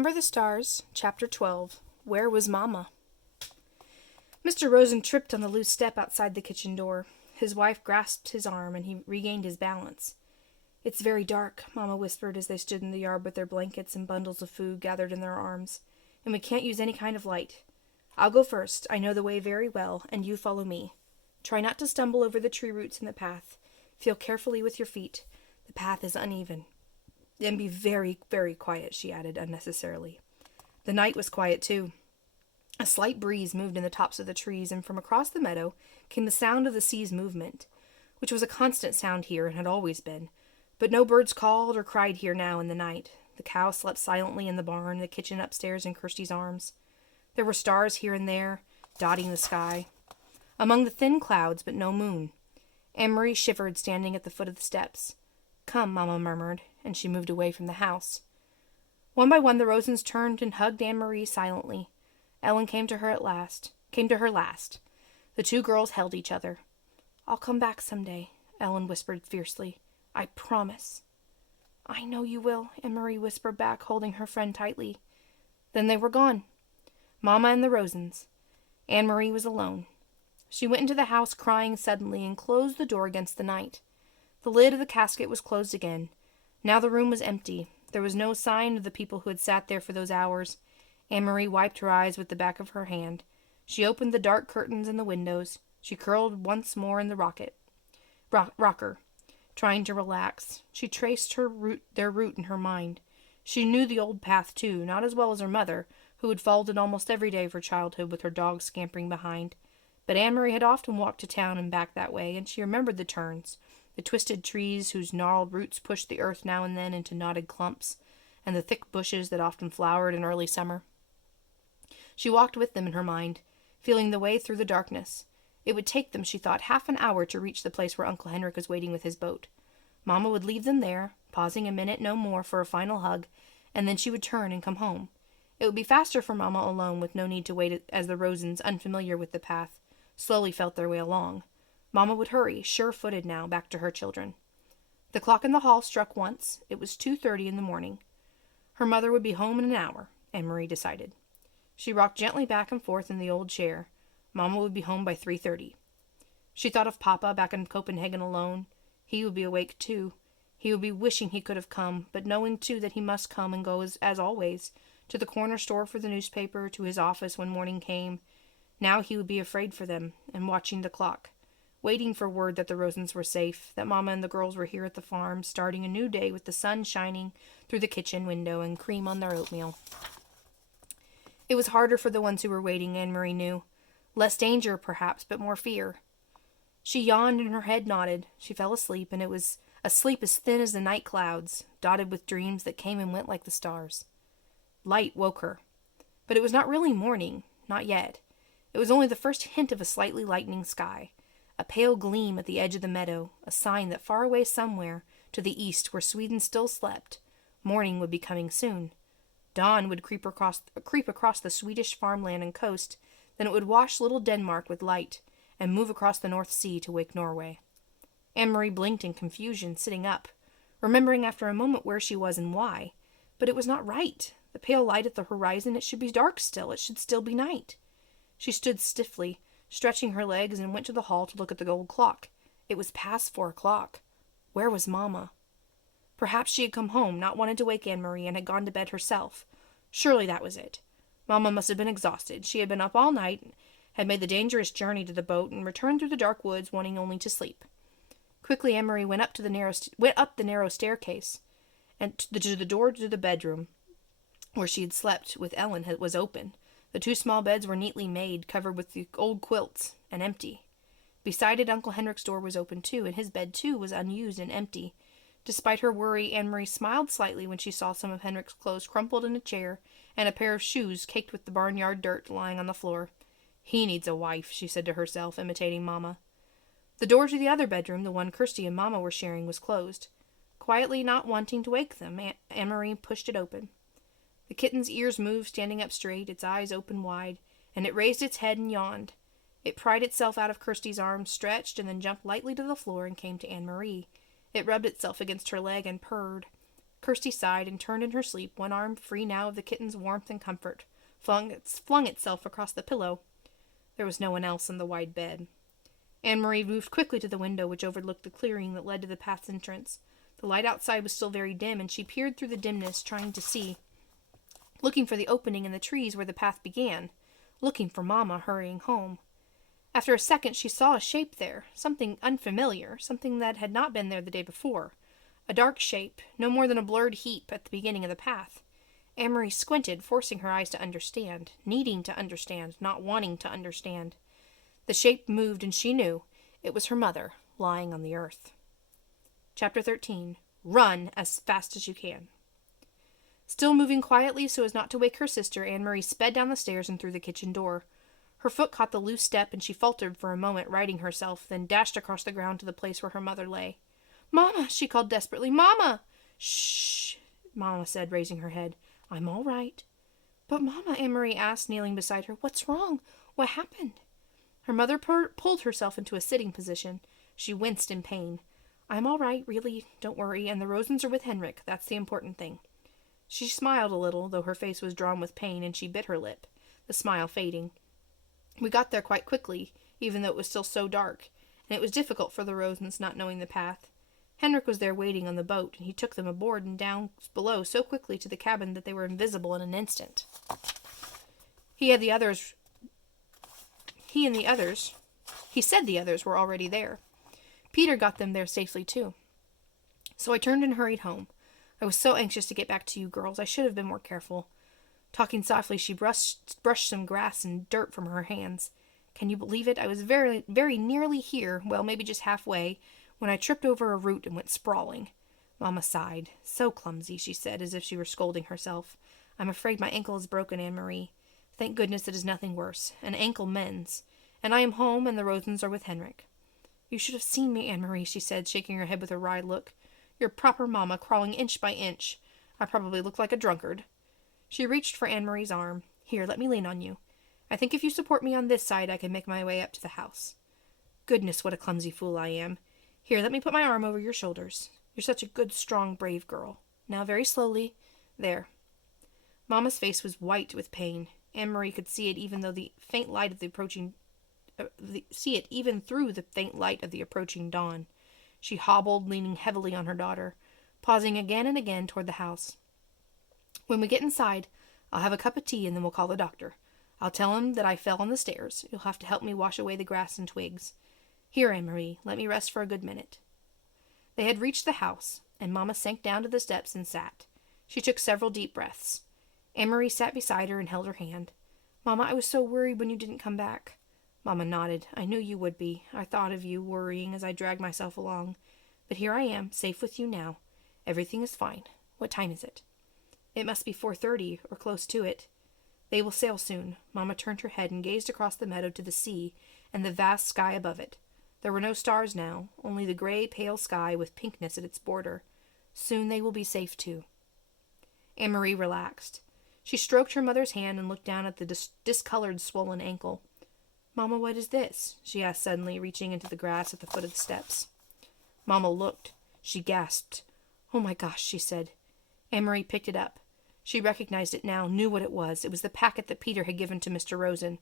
Under the Stars, Chapter 12. Where was Mamma? Mr. Rosen tripped on the loose step outside the kitchen door. His wife grasped his arm, and he regained his balance. "It's very dark," Mamma whispered as they stood in the yard with their blankets and bundles of food gathered in their arms, "and we can't use any kind of light. I'll go first. I know the way very well, and you follow me. Try not to stumble over the tree roots in the path. Feel carefully with your feet. The path is uneven. And be very, very quiet," she added unnecessarily. The night was quiet, too. A slight breeze moved in the tops of the trees, and from across the meadow came the sound of the sea's movement, which was a constant sound here and had always been. But no birds called or cried here now in the night. The cow slept silently in the barn, the kitchen upstairs in Kirsty's arms. There were stars here and there, dotting the sky, among the thin clouds, but no moon. Anne-Marie shivered, standing at the foot of the steps. "Come," Mamma murmured, and she moved away from the house. One by one the Rosens turned and hugged Anne-Marie silently. Ellen came to her last. The two girls held each other. "I'll come back someday," Ellen whispered fiercely. "I promise." "I know you will," Anne-Marie whispered back, holding her friend tightly. Then they were gone. Mamma and the Rosens. Anne-Marie was alone. She went into the house crying suddenly and closed the door against the night. The lid of the casket was closed again. Now the room was empty. There was no sign of the people who had sat there for those hours. Anne-Marie wiped her eyes with the back of her hand. She opened the dark curtains and the windows. She curled once more in the rocker, trying to relax. She traced their route in her mind. She knew the old path, too, not as well as her mother, who had followed it almost every day of her childhood with her dog scampering behind. But Anne-Marie had often walked to town and back that way, and she remembered the turns, the twisted trees whose gnarled roots pushed the earth now and then into knotted clumps, and the thick bushes that often flowered in early summer. She walked with them in her mind, feeling the way through the darkness. It would take them, she thought, half an hour to reach the place where Uncle Henrik was waiting with his boat. Mamma would leave them there, pausing a minute no more for a final hug, and then she would turn and come home. It would be faster for Mamma alone, with no need to wait as the Rosens, unfamiliar with the path, slowly felt their way along. Mamma would hurry, sure-footed now, back to her children. The clock in the hall struck once. It was 2:30 in the morning. Her mother would be home in an hour, Anne-Marie decided. She rocked gently back and forth in the old chair. Mamma would be home by 3:30. She thought of Papa back in Copenhagen alone. He would be awake, too. He would be wishing he could have come, but knowing, too, that he must come and go as always, to the corner store for the newspaper, to his office when morning came. Now he would be afraid for them, and watching the clock, waiting for word that the Rosens were safe, that Mamma and the girls were here at the farm, starting a new day with the sun shining through the kitchen window and cream on their oatmeal. It was harder for the ones who were waiting, Anne-Marie knew. Less danger, perhaps, but more fear. She yawned and her head nodded. She fell asleep, and it was a sleep as thin as the night clouds, dotted with dreams that came and went like the stars. Light woke her. But it was not really morning, not yet. It was only the first hint of a slightly lightening sky, a pale gleam at the edge of the meadow, a sign that far away somewhere, to the east, where Sweden still slept, morning would be coming soon. Dawn would creep across the Swedish farmland and coast, then it would wash little Denmark with light, and move across the North Sea to wake Norway. Anne-Marie blinked in confusion, sitting up, remembering after a moment where she was and why. But it was not right. The pale light at the horizon, it should be dark still. It should still be night. She stood stiffly, stretching her legs, and went to the hall to look at the gold clock. It was past 4:00. Where was Mamma? Perhaps she had come home, not wanted to wake Anne-Marie, and had gone to bed herself. Surely that was it. Mamma must have been exhausted. She had been up all night, had made the dangerous journey to the boat, and returned through the dark woods, wanting only to sleep. Quickly Anne-Marie went up the narrow staircase, and to the door to the bedroom, where she had slept with Ellen, was open. The two small beds were neatly made, covered with the old quilts, and empty. Beside it, Uncle Henrik's door was open, too, and his bed, too, was unused and empty. Despite her worry, Anne-Marie smiled slightly when she saw some of Henrik's clothes crumpled in a chair, and a pair of shoes caked with the barnyard dirt lying on the floor. "He needs a wife," she said to herself, imitating Mamma. The door to the other bedroom, the one Kirsty and Mamma were sharing, was closed. Quietly, not wanting to wake them, Anne-Marie pushed it open. The kitten's ears moved, standing up straight, its eyes open wide, and it raised its head and yawned. It pried itself out of Kirsty's arms, stretched, and then jumped lightly to the floor and came to Anne-Marie. It rubbed itself against her leg and purred. Kirsty sighed and turned in her sleep, one arm free now of the kitten's warmth and comfort, flung itself across the pillow. There was no one else in the wide bed. Anne-Marie moved quickly to the window which overlooked the clearing that led to the path's entrance. The light outside was still very dim, and she peered through the dimness, trying to see, looking for the opening in the trees where the path began, looking for Mama hurrying home. After a second she saw a shape there, something unfamiliar, something that had not been there the day before. A dark shape, no more than a blurred heap at the beginning of the path. Anne-Marie squinted, forcing her eyes to understand, needing to understand, not wanting to understand. The shape moved, and she knew it was her mother, lying on the earth. Chapter 13. Run as fast as you can. Still moving quietly so as not to wake her sister, Anne-Marie sped down the stairs and through the kitchen door. Her foot caught the loose step, and she faltered for a moment, righting herself, then dashed across the ground to the place where her mother lay. "Mama!" she called desperately. "Mama!" "Shh!" Mama said, raising her head. "I'm all right." "But, Mama," Anne-Marie asked, kneeling beside her, "what's wrong? What happened?" Her mother pulled herself into a sitting position. She winced in pain. "I'm all right, really. Don't worry. And the Rosens are with Henrik. That's the important thing." She smiled a little, though her face was drawn with pain, and she bit her lip, the smile fading. "We got there quite quickly, even though it was still so dark, and it was difficult for the Rosens not knowing the path. Henrik was there waiting on the boat, and he took them aboard and down below so quickly to the cabin that they were invisible in an instant. He said the others were already there. Peter got them there safely, too. So I turned and hurried home. I was so anxious to get back to you girls. I should have been more careful." Talking softly, she brushed some grass and dirt from her hands. "Can you believe it? I was very, very nearly here, well, maybe just halfway, when I tripped over a root and went sprawling." Mama sighed. "So clumsy," she said, as if she were scolding herself. "I'm afraid my ankle is broken, Anne-Marie. Thank goodness it is nothing worse. An ankle mends. And I am home, and the Rosens are with Henrik." "You should have seen me, Anne-Marie," she said, shaking her head with a wry look. "Your proper Mama, crawling inch by inch. I probably look like a drunkard." She reached for Anne-Marie's arm. "Here, let me lean on you. I think if you support me on this side, I can make my way up to the house." "Goodness, what a clumsy fool I am. Here, let me put my arm over your shoulders. You're such a good, strong, brave girl. Now, very slowly. There." Mama's face was white with pain. Anne-Marie could see it even through the faint light of the approaching dawn. She hobbled, leaning heavily on her daughter, pausing again and again toward the house. "When we get inside, I'll have a cup of tea, and then we'll call the doctor. I'll tell him that I fell on the stairs. You'll have to help me wash away the grass and twigs. Here, Anne-Marie, let me rest for a good minute." They had reached the house, and Mama sank down to the steps and sat. She took several deep breaths. Anne-Marie sat beside her and held her hand. "Mama, I was so worried when you didn't come back." Mama nodded. "I knew you would be. I thought of you, worrying as I dragged myself along. But here I am, safe with you now. Everything is fine. What time is it?" "It must be 4:30, or close to it." "They will sail soon." Mama turned her head and gazed across the meadow to the sea and the vast sky above it. There were no stars now, only the gray, pale sky with pinkness at its border. Soon they will be safe, too. Anne-Marie relaxed. She stroked her mother's hand and looked down at the discolored, swollen ankle. "Mama, what is this?" she asked suddenly, reaching into the grass at the foot of the steps. Mama looked. She gasped. "Oh my gosh," she said. Anne-Marie picked it up. She recognized it now, knew what it was. It was the packet that Peter had given to Mr. Rosen.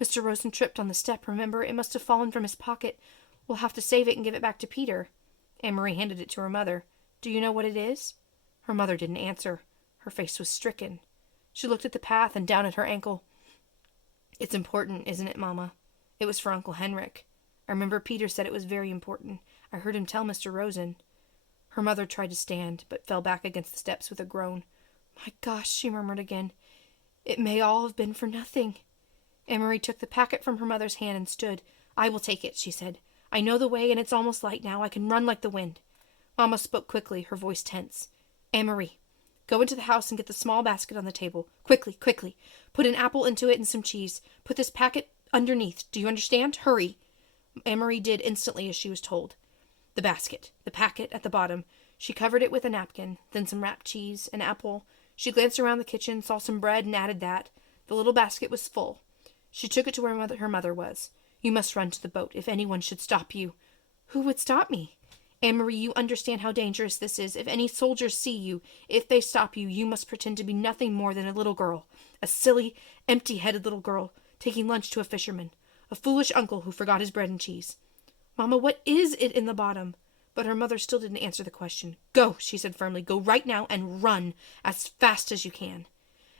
"Mr. Rosen tripped on the step, remember? It must have fallen from his pocket. We'll have to save it and give it back to Peter." Anne-Marie handed it to her mother. "Do you know what it is?" Her mother didn't answer. Her face was stricken. She looked at the path and down at her ankle. "It's important, isn't it, Mama? It was for Uncle Henrik. I remember Peter said it was very important. I heard him tell Mr. Rosen." Her mother tried to stand, but fell back against the steps with a groan. "My gosh," she murmured again. "It may all have been for nothing." Anne-Marie took the packet from her mother's hand and stood. "I will take it," she said. "I know the way, and it's almost light now. I can run like the wind." Mama spoke quickly, her voice tense. "Anne-Marie, go into the house and get the small basket on the table. Quickly, quickly. Put an apple into it and some cheese. Put this packet underneath. Do you understand? Hurry." Anne-Marie did instantly as she was told. The packet at the bottom. She covered it with a napkin, then some wrapped cheese, an apple. She glanced around the kitchen, saw some bread, and added that. The little basket was full. She took it to where her mother was. "You must run to the boat, if anyone should stop you." "Who would stop me?" Anne-Marie, you understand how dangerous this is. If any soldiers see you, if they stop you, you must pretend to be nothing more than a little girl. A silly, empty-headed little girl, taking lunch to a fisherman. A foolish uncle who forgot his bread and cheese. Mama, what is it in the bottom? But her mother still didn't answer the question. Go, she said firmly. Go right now and run as fast as you can.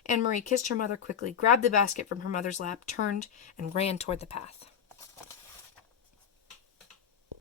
Anne-Marie kissed her mother quickly, grabbed the basket from her mother's lap, turned, and ran toward the path.